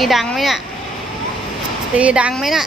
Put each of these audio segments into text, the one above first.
ตีดังไหมเนี่ย ตีดังไหมน่ะ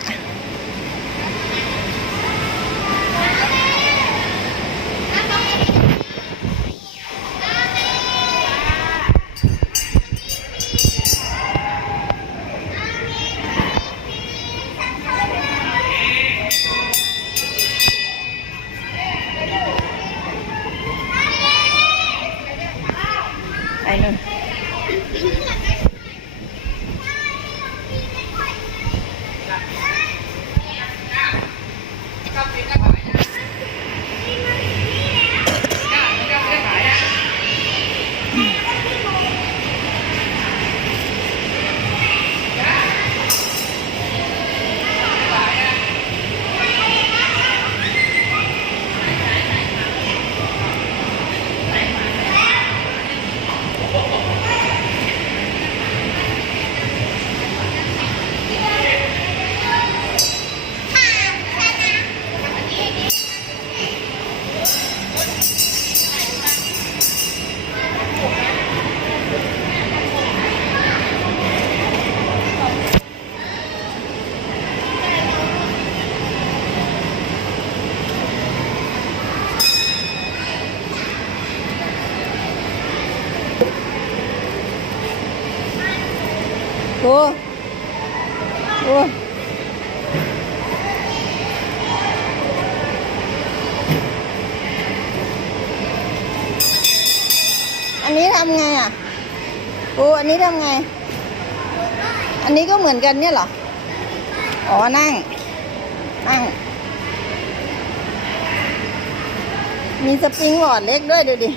ดูดูอันนี้ทำไงอะดูอันนี้ทำไง อันนี้ก็เหมือนกันเนี่ยเหรอ อ๋อ นั่ง นั่ง มีสปริงบอร์ดเล็กด้วยดูดิ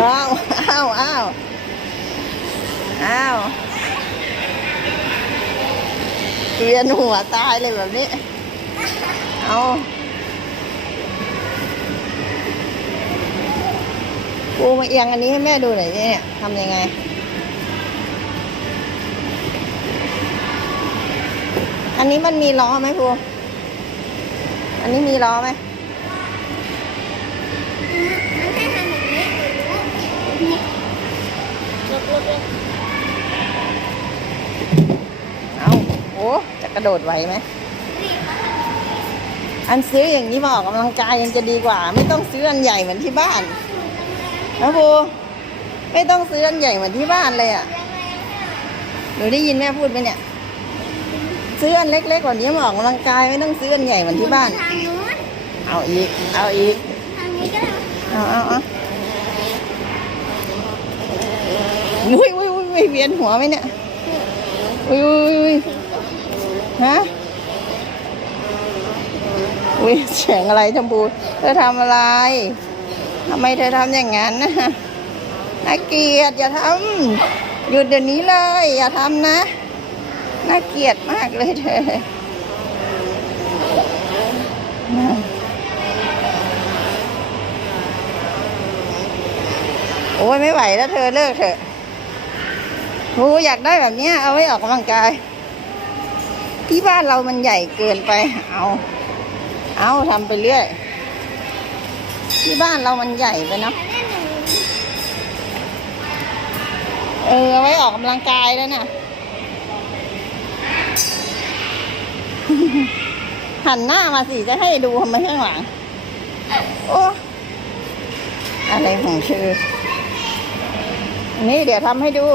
อ้าวอ้าวอ้าวอ้าวเวียนหัวตายเลยแบบนี้ เอาปูมาเอียงอันนี้ให้แม่ดูหน่อยสิเนี่ยทำยังไง อันนี้มันมีล้อไหมปูอันนี้มีล้อไหมมันแค่ทำแบบนี้ลบลบเลย เอาโอ้ จะกระโดดไหวไหม อันซื้ออย่างนี้มาออกกำลังกายยังจะดีกว่า ไม่ต้องซื้ออันใหญ่เหมือนที่บ้านนะปูไม่ต้องซื้ออันใหญ่เหมือนที่บ้านเลยอะหนูได้ยินแม่พูดไหมเนี่ย ซื้ออันเล็กๆกว่านี้มาออกกำลังกายไม่ต้องซื้ออันใหญ่เหมือนที่บ้าน เอาอีก เอาอีกเอาเอาเอาอุ้ยอุ้ยอุ้ยอุ้ยเวียนหัวไหมเนี่ยอุ้ยอุ้ยอุ้ย ฮะอุ้ยเสียงอะไรชมพูเธอทำอะไรทำไมเธอทำอย่างนั้นนะน่าเกลียดอย่าทำหยุดเดี๋ยวนี้เลย อย่าทำนะน่าเกลียดมากเลยเธอโอ้ยไม่ไหวแล้วเธอเลิกเถอะโอ้อยากได้แบบนี้เอาไว้ออกกำลังกาย ที่บ้านเรามันใหญ่เกินไป เอา เอาทำไปเรื่อย ที่บ้านเรามันใหญ่ไปเนาะ เออไว้ออกกำลังกายแล้วน่ะ หันหน้ามาสิ จะให้ดูทำไมข้างหลัง โอ้อะไรของเธอนี่เดี๋ยวทำให้ดู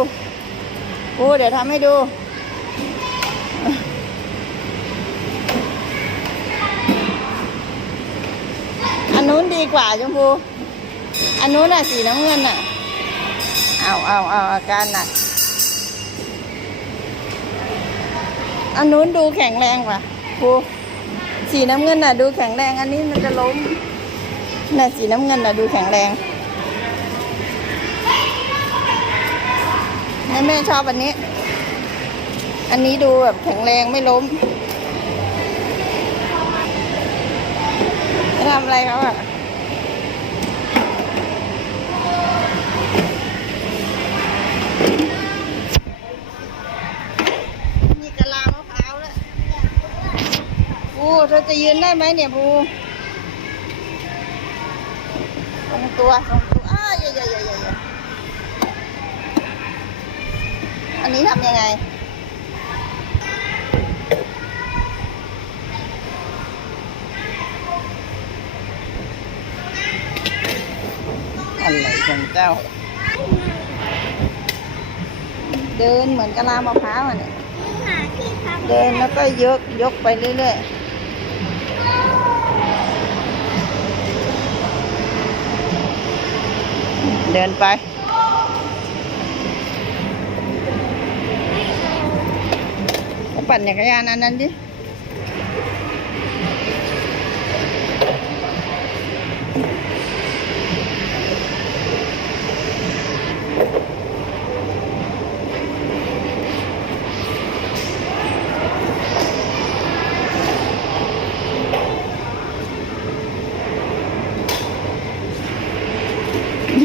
กูเดี๋ยวทำให้ดู นนู้นดีกว่าชมพูอันนู้นน่ะสีน้ำเงินน่ะเอาเอาเอาอาการหนักอันนู้นดูแข็งแรงกว่าปูสีน้ำเงินน่ะ ดูแข็งแรง อันนี้มันจะล้มน่ะสีน้ำเงินน่ะ ดูแข็งแรงให้แม่ชอบอันนี้ อันนี้ดูแบบแข็งแรงไม่ล้ม ทำอะไรเขาอะมีกะลามะพร้าวด้วยปูเธอจะยืนได้ไหมเนี่ยปูตรงตัวตรงตัวอ้าวอย่าอย่าอย่าอย่าอย่าอันนี้ทำยังไง อะไร ของเจ้า เดินเหมือนกะลามะพร้าวอะเนี่ยหาที่พักเดินแล้วก็ยกยกไปเรื่อยๆเดินไปปั่นจักรยานอันนั้นดิ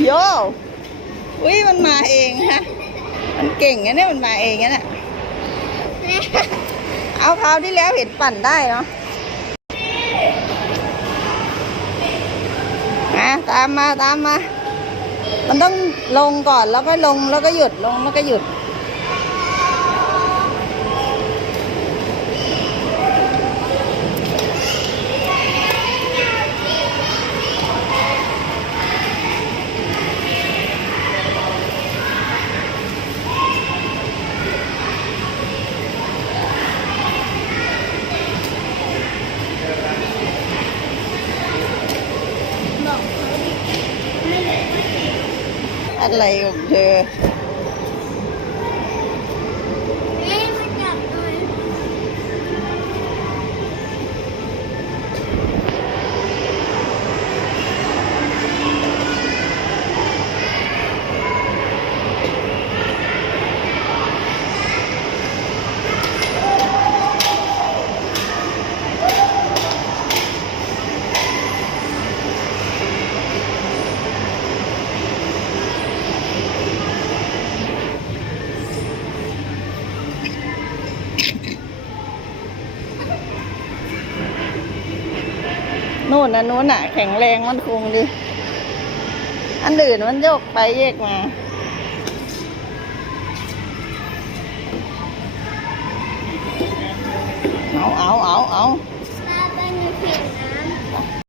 โยอุ้ยมันมาเองฮะ มัน เก่งนะเนี่ยมันมาเองนะเนี่ยเอาคราวที่แล้วเห็นปั่นได้เนาะมาตามมาตามมา มันต้องลงก่อนแล้วก็ลงแล้วก็หยุดลงแล้วก็หยุด อะไรของเธอ นู่นนะนู้นอะ แข็งแรงมันคงดิอันอื่นมันโยกไปเยกมาเอาเอาเอาเอา